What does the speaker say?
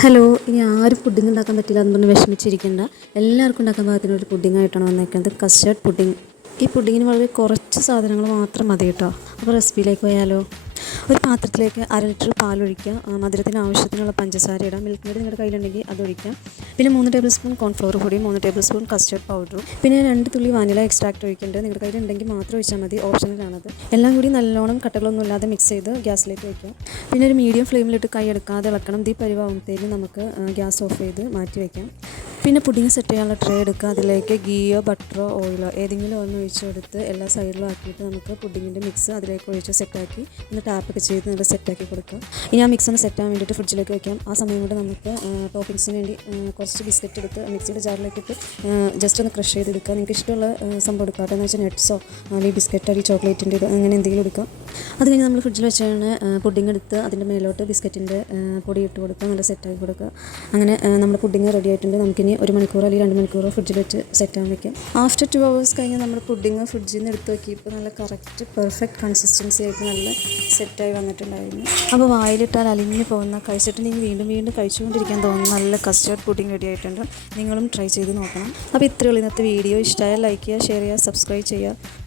Hello, ഇനി ആരും pudding ഉണ്ടാക്കാൻ പറ്റില്ല എന്നുകൊണ്ട് വിഷമിച്ചിരിക്കേണ്ട. എല്ലാവർക്കും ഉണ്ടാക്കാൻ പാകത്തിന് ഒരു പുഡിംഗ് ആയിട്ടാണ് വന്നേക്കുന്നത്. Custard pudding. ഈ പുഡിങ്ങിന് വളരെ കുറച്ച് സാധനങ്ങൾ മാത്രം മതി കേട്ടോ. അപ്പോൾ റെസിപ്പിയിലേക്ക് പോയാലോ. ഒരു പാത്രത്തിലേക്ക് 1/2 ലിറ്റർ പാലൊഴിക്കുക. മധുരത്തിന് ആവശ്യത്തിനുള്ള പഞ്ചസാര ഇടാം. മിൽക്ക് മെയ്ഡ് നിങ്ങളുടെ കയ്യിലുണ്ടെങ്കിൽ അതൊഴിക്കാം. പിന്നെ 3 ടേബിൾ സ്പൂൺ കോൺഫ്ലവർ പൊടിയും 3 ടേബിൾ സ്പൂൺ കസ്റ്റേർഡ് പൗഡറും പിന്നെ 2 തുള്ളി വാനില എക്സ്ട്രാക്ട് ഒഴിക്കേണ്ടത്. നിങ്ങളുടെ കയ്യിലുണ്ടെങ്കിൽ മാത്രം ഒഴിച്ചാൽ മതി, ഓപ്ഷനിലാണത്. എല്ലാം കൂടി നല്ലോണം കട്ടകളൊന്നും ഇല്ലാതെ മിക്സ് ചെയ്ത് ഗ്യാസിലേക്ക് വയ്ക്കാം. പിന്നെ ഒരു മീഡിയം ഫ്ലെയിമിലിട്ട് കൈ എടുക്കാതെ ഇളക്കണം. ഈ പരിവാകുമ്പോഴത്തേക്കും നമുക്ക് ഗ്യാസ് ഓഫ് ചെയ്ത് മാറ്റി വയ്ക്കാം. പിന്നെ പുഡിങ് സെറ്റ് ചെയ്യാനുള്ള ട്രേ എടുക്കുക. അതിലേക്ക് ഗീയോ ബട്ടറോ ഓയിലോ ഏതെങ്കിലും ഒന്ന് ഒഴിച്ച് കൊടുത്ത് എല്ലാ സൈഡിലും ആക്കിയിട്ട് നമുക്ക് പുഡിങ്ങിൻ്റെ മിക്സ് അതിലേക്ക് ഒഴിച്ച് സെറ്റാക്കി ഒന്ന് ടാപ്പൊക്കെ ചെയ്ത് നല്ല സെറ്റാക്കി കൊടുക്കുക. ഇനി ആ മിക്സ് ഒന്ന് സെറ്റാൻ വേണ്ടിയിട്ട് ഫ്രിഡ്ജിലേക്ക് വയ്ക്കാം. ആ സമയം കൊണ്ട് നമുക്ക് ടോപ്പിങ്സിന് വേണ്ടി കുറച്ച് ബിസ്ക്കറ്റ് എടുത്ത് മിക്സിയുടെ ജാറിലേക്ക് ഇട്ട് ജസ്റ്റ് ഒന്ന് ക്രഷ് ചെയ്തെടുക്കുക. നിങ്ങൾക്ക് ഇഷ്ടമുള്ള സംഭവം എടുക്കുക. എന്ന് വെച്ചാൽ നട്ട്സോ അല്ലെങ്കിൽ ബിസ്ക്കറ്റ് അല്ലെങ്കിൽ ചോക്ലേറ്റിൻ്റെ ഇത് അങ്ങനെ എന്തെങ്കിലും എടുക്കുക. അത് കഴിഞ്ഞ് നമ്മൾ ഫ്രിഡ്ജിൽ വെച്ചാണ് പുഡിങ് എടുത്ത് അതിൻ്റെ മേലോട്ട് ബിസ്ക്കറ്റിൻ്റെ പൊടി ഇട്ട് കൊടുക്കുക. നല്ല സെറ്റാക്കി കൊടുക്കുക. അങ്ങനെ നമ്മുടെ പുഡിങ് റെഡി ആയിട്ടുണ്ട്. നമുക്കിനി 1 മണിക്കൂറോ അല്ലെങ്കിൽ 2 മണിക്കൂറോ ഫ്രിഡ്ജിൽ വെച്ച് സെറ്റാൻ വയ്ക്കാം. ആഫ്റ്റർ 2 hours കഴിഞ്ഞ് നമ്മുടെ പുഡിങ് ഫ്രിഡ്ജിൽ നിന്ന് എടുത്ത് നോക്കി. ഇപ്പോൾ നല്ല കറക്റ്റ് പെർഫെക്റ്റ് കൺസിസ്റ്റൻസി ആയിട്ട് നല്ല സെറ്റായി വന്നിട്ടുണ്ടായിരുന്നു. അപ്പോൾ വായിലിട്ടാൽ അലിഞ്ഞു പോകുന്ന, കഴിച്ചിട്ടുണ്ടെങ്കിൽ വീണ്ടും വീണ്ടും കഴിച്ചുകൊണ്ടിരിക്കാൻ തോന്നുന്ന നല്ല കസ്റ്റേർഡ് പുഡിങ് റെഡി ആയിട്ടുണ്ട്. നിങ്ങളും ട്രൈ ചെയ്ത് നോക്കണം. അപ്പോൾ ഇത്രയുള്ള ഇന്നത്തെ വീഡിയോ. ഇഷ്ടമായാൽ ലൈക്ക് ചെയ്യുക, ഷെയർ ചെയ്യുക, സബ്സ്ക്രൈബ് ചെയ്യുക.